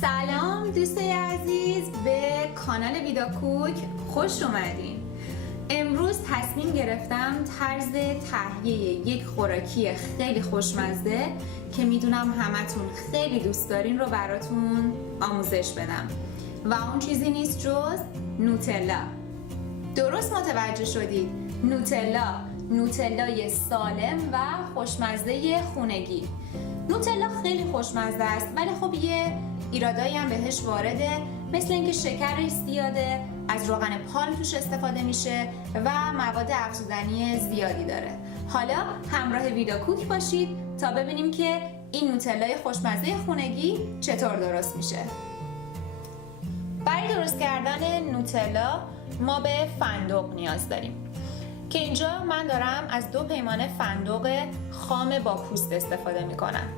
سلام دوستای عزیز، به کانال ویدا کوک خوش اومدین. امروز تصمیم گرفتم طرز تهیه یک خوراکی خیلی خوشمزه که میدونم همتون خیلی دوست دارین رو براتون آموزش بدم و اون چیزی نیست جز نوتلا. درست متوجه شدید، نوتلای سالم و خوشمزه خونگی. نوتلا خیلی خوشمزه است ولی خب یه ایرادایی هم بهش وارده، مثل اینکه شکرش زیاده، از روغن پالم توش استفاده میشه و مواد افزودنی زیادی داره. حالا همراه ویدا کوک باشید تا ببینیم که این نوتلای خوشمزه خونگی چطور درست میشه. برای درست کردن نوتلا ما به فندق نیاز داریم که اینجا من دارم از 2 پیمانه فندق خام با پوست استفاده میکنم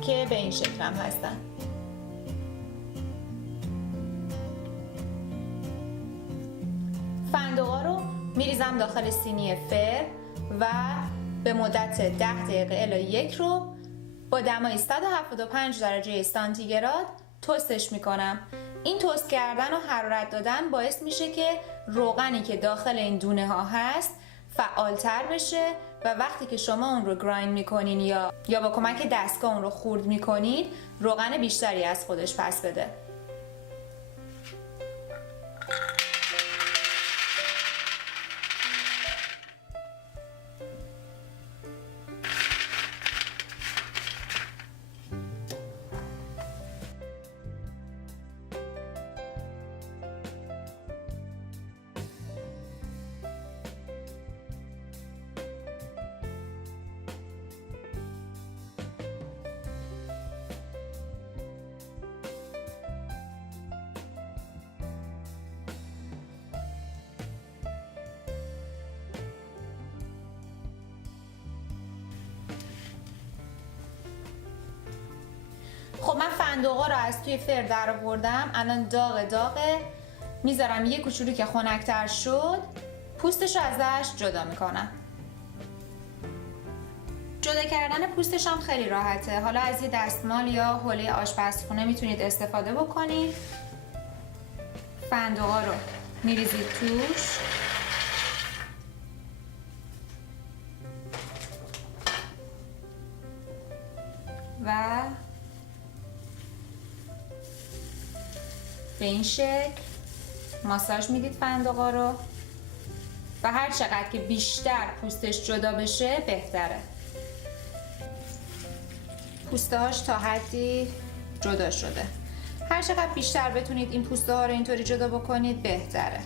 که به این شکل هم هستن. فندق‌ها رو میریزم داخل سینی فر و به مدت 10 دقیقه الی 1 رو با دمای 175 درجه سانتیگراد توستش میکنم. این توست کردن و حرارت دادن باعث میشه که روغنی که داخل این دونه ها هست فعالتر بشه و وقتی که شما اون رو گرایند میکنین یا با کمک دستگاه اون رو خورد میکنید روغن بیشتری از خودش پس بده. خب من فندق‌ها رو از توی فر در آوردم، الان داغه. میذارم یه کوچولو که خنک‌تر شد پوستش رو ازش جدا میکنم. جدا کردن پوستش هم خیلی راحته. حالا از یه دستمال یا حوله آشپزخونه میتونید استفاده بکنید. فندق‌ها رو میریزید توش و به این شکل ماساژ میدید فندق‌ها رو و هر چقدر که بیشتر پوستش جدا بشه بهتره. پوسته هاش تا حدی جدا شده. هر چقدر بیشتر بتونید این پوسته ها رو اینطوری جدا بکنید بهتره.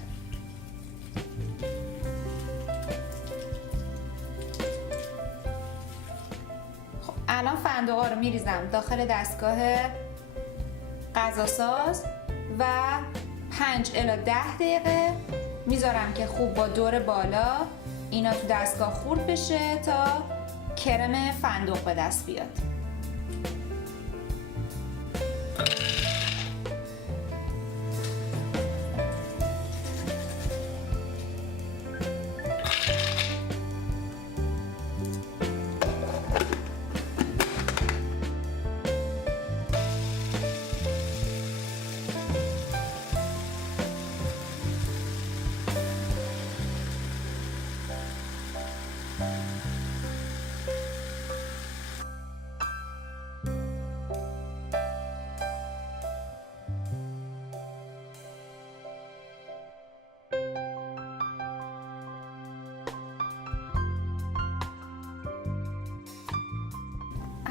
خب الان فندق‌ها رو میریزم داخل دستگاه غذاساز و 5 الی 10 دقیقه میذارم که خوب با دور بالا اینا تو دستگاه خورد بشه تا کرم فندق به دست بیاد.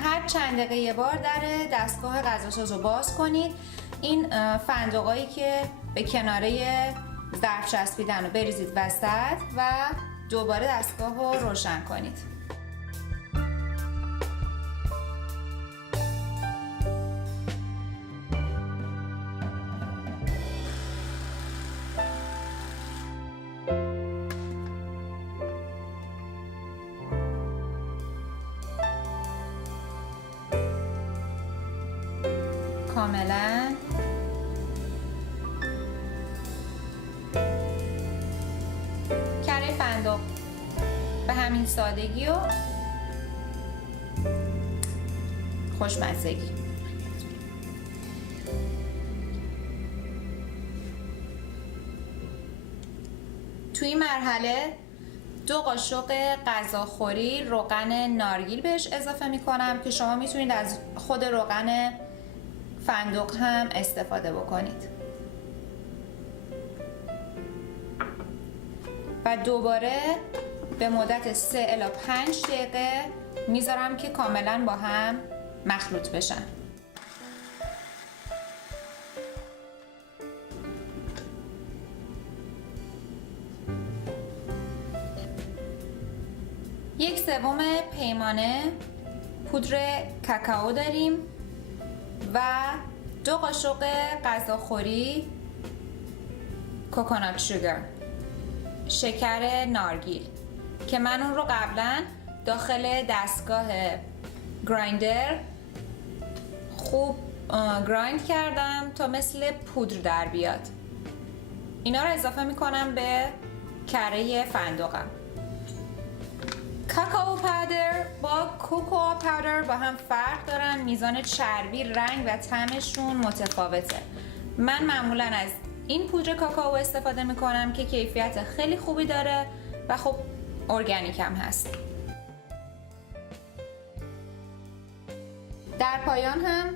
هر چند دقیقه یه بار در دستگاه غذاساز رو باز کنید. این فندقایی که به کناره ظرف چسبیدن رو بریزید وسط و دوباره دستگاه رو روشن کنید. کاملا کره فندق به همین سادگی و خوشمزگی. توی این مرحله 2 قاشق غذاخوری روغن نارگیل بهش اضافه میکنم که شما میتونید از خود روغن فندق هم استفاده بکنید و دوباره به مدت 3 الی 5 دقیقه میذارم که کاملا با هم مخلوط بشن. یک سوم پیمانه پودر کاکائو داریم و 2 قاشق غذاخوری کوکونات شوگر، شکر نارگیل که من اون رو قبلا داخل دستگاه گرایندر خوب گرایند کردم تا مثل پودر در بیاد. اینا رو اضافه میکنم به کره فندقم. کاکائو پاودر با کوکو پاودر با هم فرق دارن، میزان چربی، رنگ و طعمشون متفاوته. من معمولا از این پودر کاکائو استفاده میکنم که کیفیت خیلی خوبی داره و خب ارگانیک هم هست. در پایان هم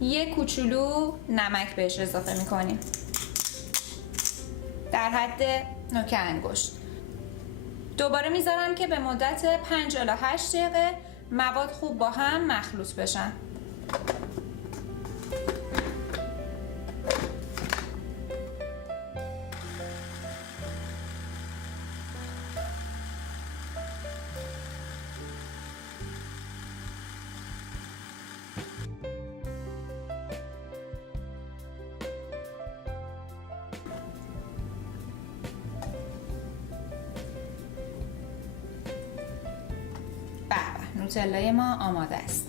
1 کوچولو نمک بهش اضافه میکنیم در حد نوک انگشت. دوباره میذارم که به مدت 5 الی 8 دقیقه مواد خوب با هم مخلوط بشن. نوتلای ما آماده است.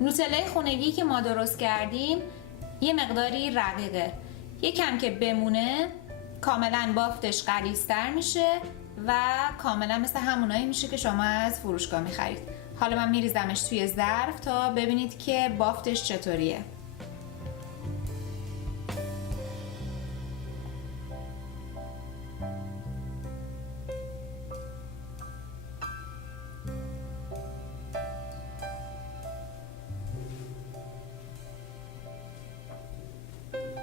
نوتلای خونگی که ما درست کردیم یه مقداری رقیقه، یکم که بمونه کاملا بافتش غلیظ‌تر میشه و کاملا مثل همونایی میشه که شما از فروشگاه میخرید. حالا من میریزمش توی ظرف تا ببینید که بافتش چطوریه.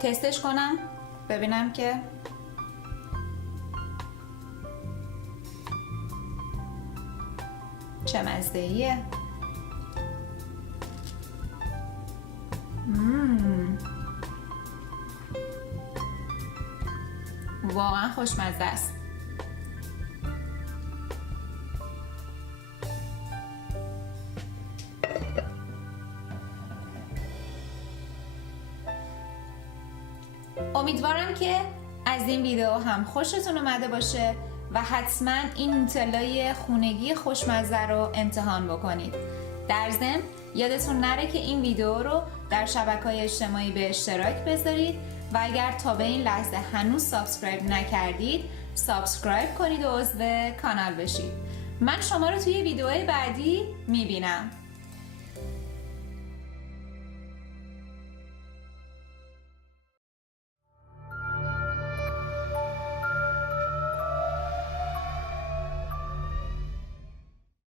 تستش کنم ببینم که چه مزه‌ایه. واقعا خوشمزه است. امیدوارم که از این ویدیو هم خوشتون اومده باشه و حتما این نوتلای خونگی خوشمزه رو امتحان بکنید. در ضمن یادتون نره که این ویدیو رو در شبکه‌های اجتماعی به اشتراک بذارید و اگر تا به این لحظه هنوز سابسکرایب نکردید سابسکرایب کنید و عضو کانال بشید. من شما رو توی ویدیوهای بعدی میبینم.